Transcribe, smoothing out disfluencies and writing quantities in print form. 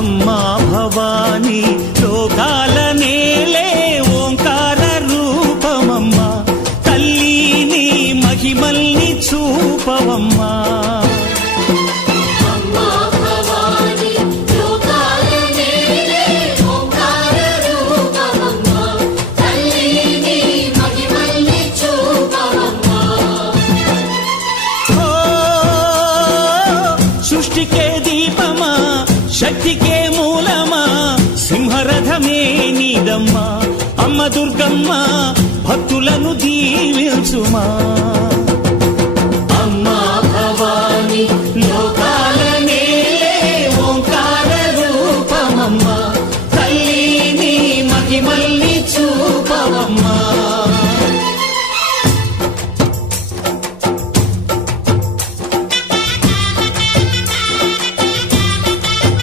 అమ్మా భవానీ లోకాల నేలే ఓంకార రూపమమ్మా తల్లి మహిమల్ని చూపవమ్మా సృష్టికే దీపమా శక్తికే మూలమా సింహరథమే నీదమ్మా అమ్మ దుర్గమ్మ భక్తులను దీవించుమా